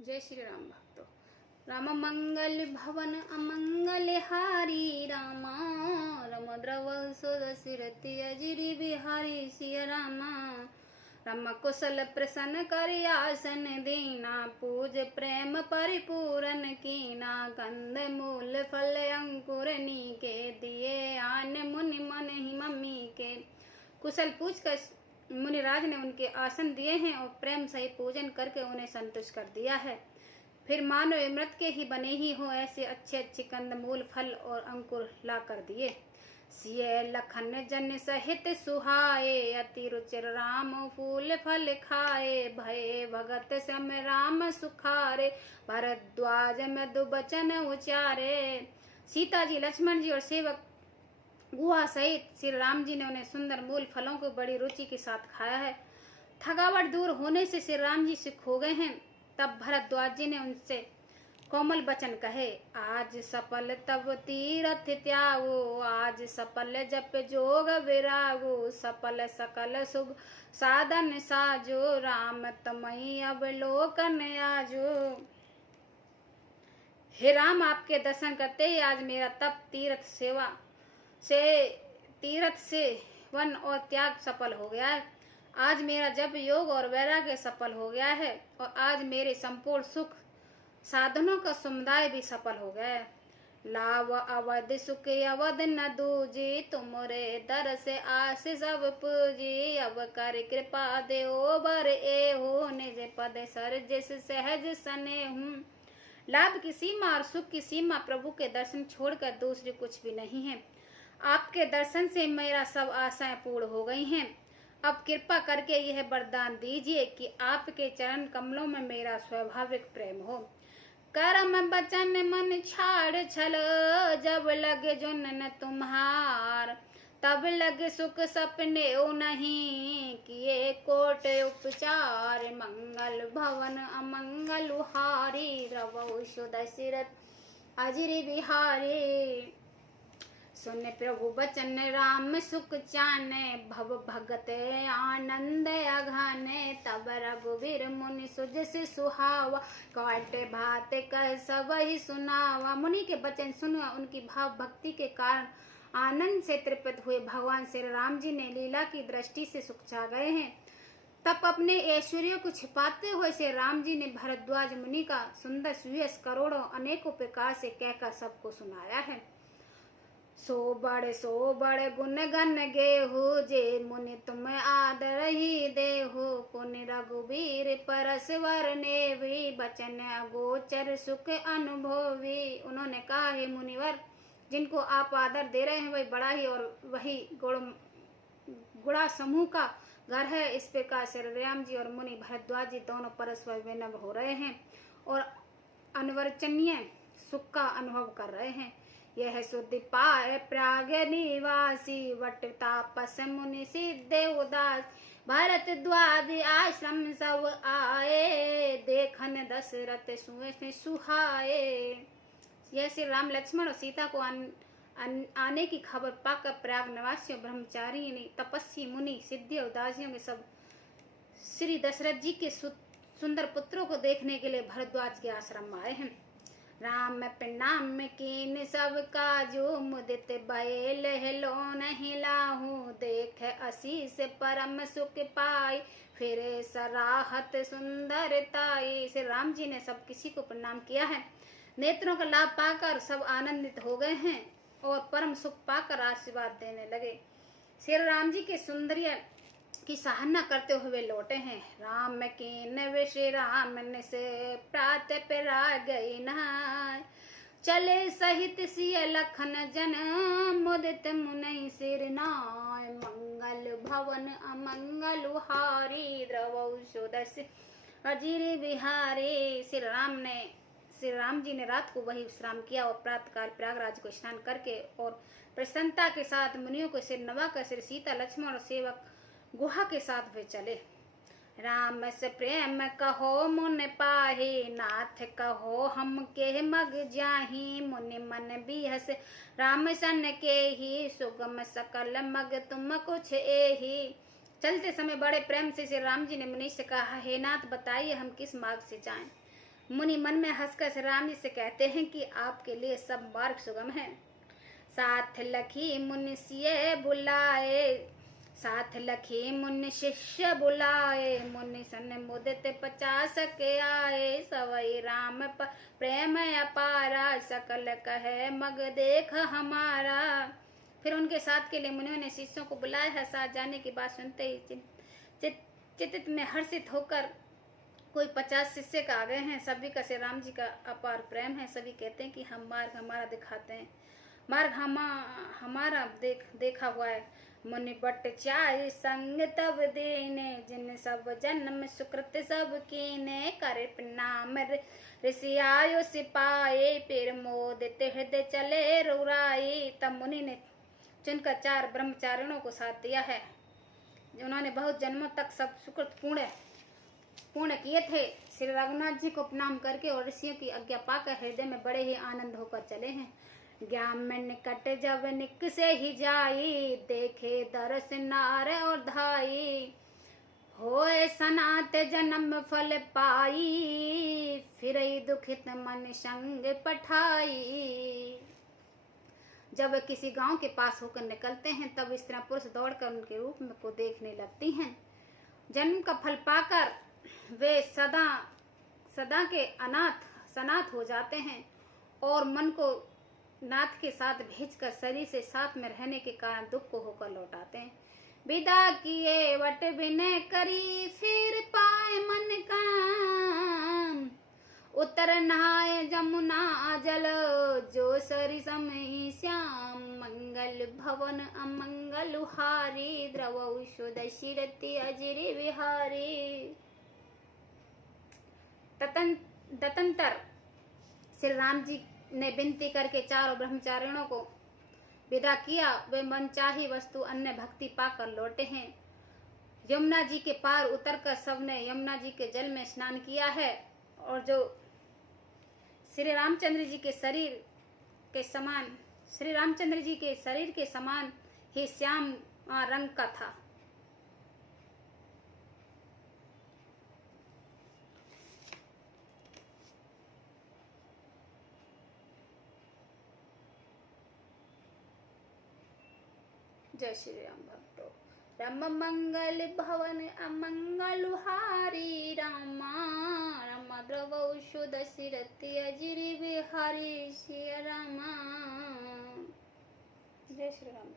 जय श्री राम भक्तों। राम मंगल भवन अमंगल हारी रामा, रम द्रव सुरति अजिरी बिहारी सिया रामा। राम कुशल प्रसन्न कर आसन दीना, पूज प्रेम परिपूरन कीना। कंद मूल फल अंकुर नीके, दिए आन मुनि मन ही मम्मी के। कुशल पूछ कर मुनिराज ने उनके आसन दिए हैं और प्रेम सही पूजन करके उन्हें संतुष्ट कर दिया है। फिर मानो अमृत के ही बने ही हो ऐसे अच्छे अच्छे कंदमूल फल और अंकुर ला कर दिए। सिय लखन जन सहित सुहाए, अति रुचिर राम फूल फल खाए। भय भगत सम राम सुखारे, भरद्वाज मधु बचन उचारे। सीता जी, लक्ष्मण जी और सेवक गुहा सहित श्री राम जी ने उन्हें सुंदर मूल फलों को बड़ी रुचि के साथ खाया है। थकावट दूर होने से श्री राम जी सुख हो गए हैं। तब भरद्वाज जी ने उनसे कोमल वचन कहे, आज सफल तब तीरथ त्यागो, आज सफल जप जोग विरागो। सफल सकल शुभ साधन साजो, राम तमई अवलोकन आजो। हे राम, आपके दर्शन करते ही आज मेरा तप तीर्थ से वन और त्याग सफल हो गया है। आज मेरा जप योग और वैराग्य सफल हो गया है और आज मेरे संपूर्ण सुख साधनों का समुदाय भी सफल हो गया है। लाव अवध सुख अवध न दूजी, तुमरे दर से आशीष सब पूजी। अब कर कृपा देओ बर ए हो, निज पद सर जिस सहज सने हूँ। लाभ की सीमा और सुख की सीमा प्रभु के दर्शन छोड़कर दूसरी कुछ भी नहीं है। आपके दर्शन से मेरा सब आशाएं पूर्ण हो गई हैं। अब कृपा करके यह वरदान दीजिए कि आपके चरण कमलों में मेरा स्वाभाविक प्रेम हो। कर्म बचन मन छाड़ छल, जब लगे जुनन तुम्हार। तब लगे सुख सपने ओ नहीं, किए कोट उपचार। मंगल भवन अमंगल हारी, रवो सुदशरथ अजिर बिहारी। सुन प्रभु बचन राम सुख चाने, भव भगत आनंद अघाने। तब रघुवीर मुनि सुजस सुहावा, काट भात कह सब ही सुनावा। मुनि के वचन सुनकर उनकी भाव भक्ति के कारण आनंद से तृप्त हुए भगवान श्री राम जी ने लीला की दृष्टि से सुख छा गए हैं। तब अपने ऐश्वर्य को छिपाते हुए श्री राम जी ने भरद्वाज मुनि का सुंदर सुयस करोड़ों अनेकों प्रकार से कहकर सबको सुनाया है। सो बड़े गुण गन गेहू, जे मुनि तुम आदर ही देहु। पुनि रघुवीर परस्वर ने भी, बचन अगोचर सुख अनुभवी। उन्होंने कहा, हे मुनिवर, जिनको आप आदर दे रहे हैं वही बड़ा ही और वही गुणा समूह का घर है। इस प्रकार श्री राम जी और मुनि भरद्वाज जी दोनों परस्पर विनम्र हो रहे हैं और अनवर्चनीय सुख का अनुभव कर रहे हैं। यह शुद्धि पाए प्राग निवासी, वट तापस मुनि सिद्धे उदास। भरत द्वाज आश्रम सब आए, देखन दशरथ सुहाए। यह श्री राम लक्ष्मण और सीता को आने की खबर पाकर प्रयाग निवासियों ब्रह्मचारी तपस्वी मुनि सिद्धि और दासियों के सब श्री दशरथ जी के सुंदर पुत्रों को देखने के लिए भरद्वाज के आश्रम में आए हैं। राम प्रणाम कीन सब काजू, मुदित बैल हिलो नहीं लाहू। देख आशीष परम सुख पाई, फिर सराहत सुंदरताई। श्री राम जी ने सब किसी को प्रणाम किया है। नेत्रों का लाभ पाकर सब आनंदित हो गए हैं और परम सुख पाकर आशीर्वाद देने लगे। श्री राम जी के सौंदर्य की सराहना करते हुए लौटे हैं। राम कीन श्री राम से प्रात पेरा गई नहाय, चले सहित सिय लखन जन, मुदित मुनि सिर नाय। मंगल भवन अमंगल हारी, द्रवौ सुदस अजिर बिहारी। श्री राम जी ने रात को वही विश्राम किया और प्रातःकाल प्रयागराज को स्नान करके और प्रसन्नता के साथ मुनियों को सिर नवाकर श्री सीता लक्ष्मण और सेवक गुहा के साथ वे चले। राम से प्रेम कहो मुन पाही, नाथ कहो हम के मग जाही। मुनि मन बिहस राम सन के ही, सुगम सकल मग तुम कुछ एही। चलते समय बड़े प्रेम से श्री राम जी ने मुनि से कहा, हे नाथ, बताइए हम किस मार्ग से जाएं। मुनि मन में हंसकर श्री राम जी से कहते हैं कि आपके लिए सब मार्ग सुगम है। साथ लखी मुनि सिय बुलाए, साथ लखी मुनि शिष्य बुलाए, मुनि सन मुदित 50 के आए, सवई राम प्रेम अपारा, सकल कहे मग देख हमारा। फिर उनके साथ के लिए मुनियों ने शिष्यों को बुलाया है। साथ जाने की बात सुनते ही चित्त में हर्षित होकर कोई 50 शिष्य का आ गए हैं। सभी का श्री राम जी का अपार प्रेम है। सभी कहते हैं कि हम मार्ग हमारा दिखाते हैं, मार्ग हमारा देखा हुआ है। मुनि बट चाय संग तब देने, जिन सब जन्म सुकृत सब कीने, करे प्रणाम ऋषि आयो सिपाए, फिर मोदित हृदय चले रुराई। तब मुनि ने चुनकर 4 ब्रह्मचारिणों को साथ दिया है। उन्होंने बहुत जन्मों तक सब सुकृत पूर्ण किए थे। श्री रघुनाथ जी को प्रणाम करके और ऋषियों की आज्ञा पाकर हृदय में बड़े ही आनंद होकर चले हैं। ज्ञान में निकट जब निक से ही जाई, देखे दरस नार और धाई, होए सनात जन्म फल पाई, फिर दुखित मन संग पठाई। जब किसी गांव के पास होकर निकलते हैं तब स्त्रियां पुरुष दौड़कर उनके रूप में को देखने लगती हैं। जन्म का फल पाकर वे सदा के सनाथ हो जाते हैं और मन को नाथ के साथ भेजकर शरीर से साथ में रहने के कारण दुख को होकर लौटाते हैं। विदा किए वट विनय करी, फिर पाए मन काम, उतर नहाए जमुना जल, जो सरि समय श्याम, मंगल भवन अमंगल हारी, द्रव दशरथी अजरी विहारी। तदंतर श्री राम जी ने विनती करके 4 ब्रह्मचारिणों को विदा किया। वे मनचाही वस्तु अन्य भक्ति पाकर लौटे हैं। यमुना जी के पार उतरकर सबने यमुना जी के जल में स्नान किया है और जो श्री रामचंद्र जी के शरीर के समान ही श्याम रंग का था। जय श्री राम भक्तों। राम मंगल भवन अमंगल हारी, रामा राम द्रव दशरथी अजरी बिहारी, श्री रामा। जय श्री राम।